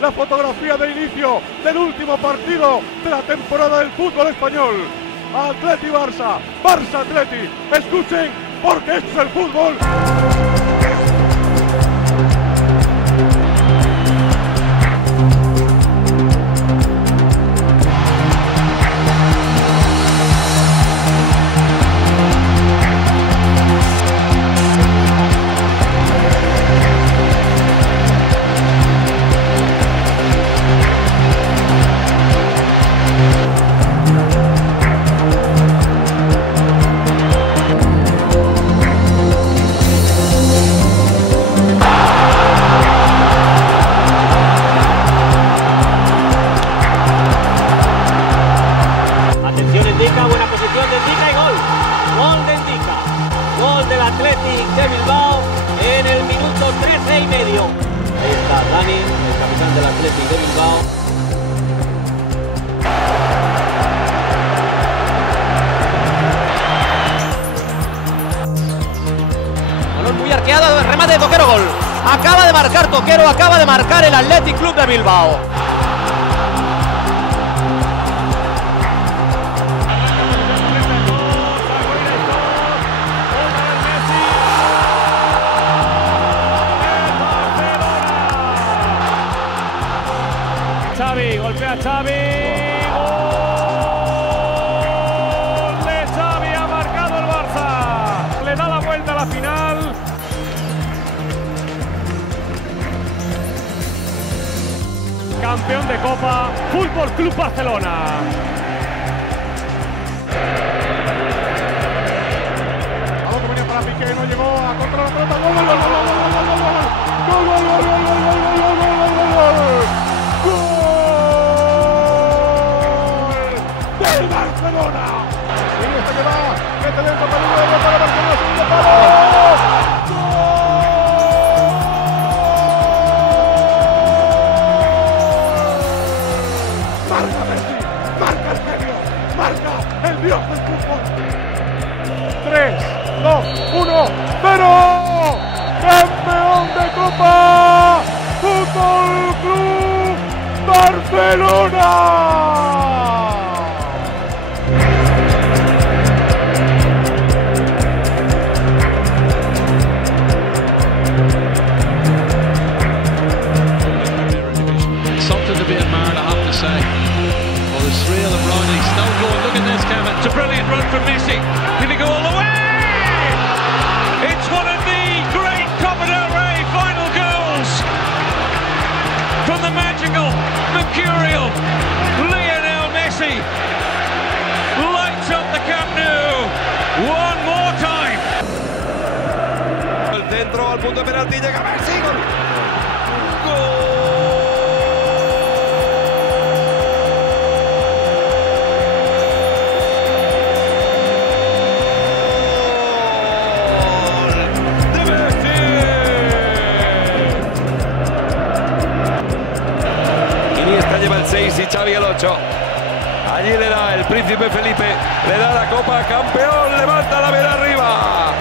la fotografía de inicio del último partido de la temporada del fútbol español. Atleti Barça, Barça Atleti, escuchen, porque esto es el fútbol. Buena posición de Ndika y gol. Gol de Ndika. Gol del Athletic de Bilbao en el minuto 13 y medio. Ahí está Dani, el capitán del Athletic de Bilbao. Balón muy arqueado, remate de Toquero, gol. Acaba de marcar Toquero, acaba de marcar el Athletic Club de Bilbao. Xavi, golpea Xavi, gol de Xavi, ha marcado el Barça, le da la vuelta a la final. Campeón de Copa, Fútbol Club Barcelona. Balón que venía para Piqué, no llegó a contra la pelota, gol, gol, gol, gol, gol, gol, gol, gol, gol, Barcelona. Y este que va, mete dentro, peligro de para Barcelona, segundo palo. Marca Messi, marca el genio, marca el dios del fútbol. 3, 2, 1, 0. Campeón de Copa, Fútbol Club Barcelona. Something to be admired, I have to say. Well, there's three of them running. He's still going. Look at this, Kevin. It's a brilliant run from Messi. Can he go all the way? It's one of the great Copa del Rey final goals from the magical, mercurial Lionel Messi. Lights up the Camp Nou one more time. El centro al punto de penalti, llega Messi. Gol. Lleva el 6 y Xavi el 8. Allí le da el príncipe Felipe, le da la copa, campeón, levanta la vela arriba.